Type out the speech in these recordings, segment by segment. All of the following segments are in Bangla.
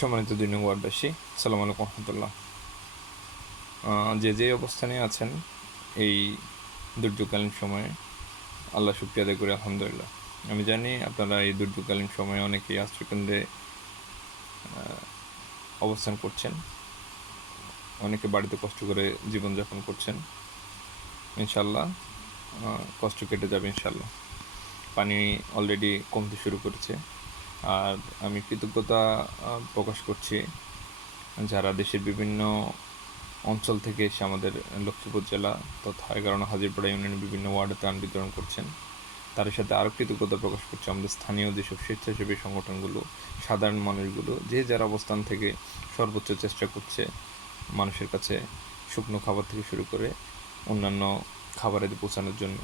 সম্মানিত দুই নং ওয়ার্ডবাসী, সালাম আলাইকুম রহমতুল্লাহ। যে যে অবস্থানে আছেন, এই দুর্যোগকালীন সময়ে আল্লাহ শুক্রিয়া আদায় করি, আলহামদুলিল্লাহ। আমি জানি আপনারা এই দুর্যোগকালীন সময়ে অনেকেই আশ্রয়কেন্দ্রে অবস্থান করছেন। অনেকে বাড়িতে কষ্ট করে জীবনযাপন করছেন। ইনশাল্লাহ কষ্ট কেটে যাবে ইনশাল্লাহ পানি অলরেডি কমতে শুরু করেছে। আর আমি কৃতজ্ঞতা প্রকাশ করছি যারা দেশের বিভিন্ন অঞ্চল থেকে এসে আমাদের লক্ষ্মীপুর জেলা তথা এগারো নং হাজিরপাড়া ইউনিয়নের বিভিন্ন ওয়ার্ডে ত্রাণ বিতরণ করছেন। তার সাথে আরও কৃতজ্ঞতা প্রকাশ করছে আমাদের স্থানীয় যেসব স্বেচ্ছাসেবী সংগঠনগুলো, সাধারণ মানুষগুলো, যে যার অবস্থান থেকে সর্বোচ্চ চেষ্টা করছে মানুষের কাছে শুকনো খাবার থেকে শুরু করে অন্যান্য খাবারে পৌঁছানোর জন্য।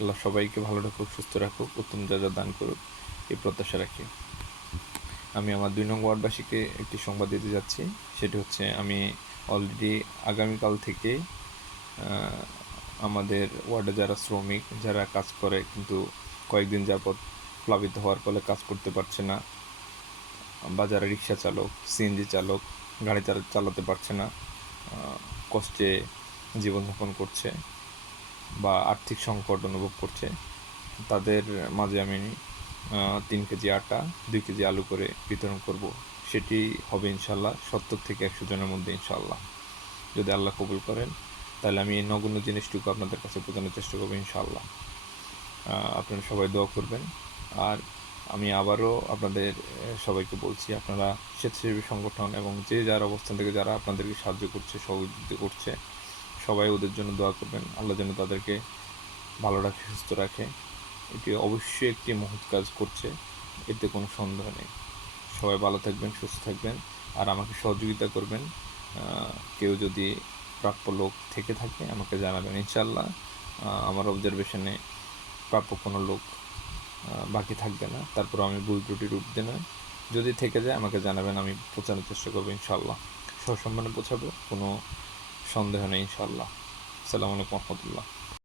আল্লাহ সবাইকে ভালো রাখুক, সুস্থ রাখুক, উত্তম যা যা দান করুক, এই প্রত্যাশা রাখি। আমি আমার দুই নং ওয়ার্ডবাসীকে একটি সংবাদ দিতে যাচ্ছি। সেটি হচ্ছে, আমি অলরেডি আগামীকাল থেকে আমাদের ওয়ার্ডে যারা শ্রমিক, যারা কাজ করে, কিন্তু কয়েকদিন যাবৎ প্লাবিত হওয়ার ফলে কাজ করতে পারছে না। বা যারা রিক্সা চালক, সিএনজি চালক, গাড়ি চালা- চালাতে পারছে না কষ্টে জীবনযাপন করছে বা আর্থিক সংকট অনুভব করছে। তাদের মাঝে আমি তিন কেজি আটা, দুই কেজি আলু করে বিতরণ করব। সেটি হবে ইনশাল্লাহ সত্তর থেকে একশো জনের মধ্যে ইনশাল্লাহ যদি আল্লাহ কবুল করেন, তাহলে আমি এই নগণ্য জিনিসটুকু আপনাদের কাছে পৌঁছানোর চেষ্টা করব ইনশাল্লাহ আপনারা সবাই দোয়া করবেন। আর আমি আবারও আপনাদের সবাইকে বলছি, আপনারা স্বেচ্ছাসেবী সংগঠন এবং যে যার অবস্থান থেকে যারা আপনাদেরকে সাহায্য করছে, সহযোগিতা করছে, সবাই ওদের জন্য দোয়া করবেন। আল্লাহ যেন তাদেরকে ভালো রাখে, সুস্থ রাখে। এটি অবশ্যই একটি মহৎ কাজ করছে, এতে কোনো সন্দেহ নেই। সবাই ভালো থাকবেন, সুস্থ থাকবেন, আর আমাকে সহযোগিতা করবেন। কেউ যদি প্রাপ্য লোক থেকে থাকে, আমাকে জানাবেন ইনশাল্লাহ আমার অবজারভেশনে প্রাপ্য কোনো লোক বাকি থাকবে না। তারপর আমি ভুল ত্রুটির উঠতে নয় যদি থেকে যায়, আমাকে জানাবেন, আমি পৌঁছানোর চেষ্টা করব ইনশাল্লাহ সসম্মানে পৌঁছাবো কোনো সন্দেহ নেই ইনশাল্লাহ আসসালামু আলাইকুম রহমতুল্লাহ।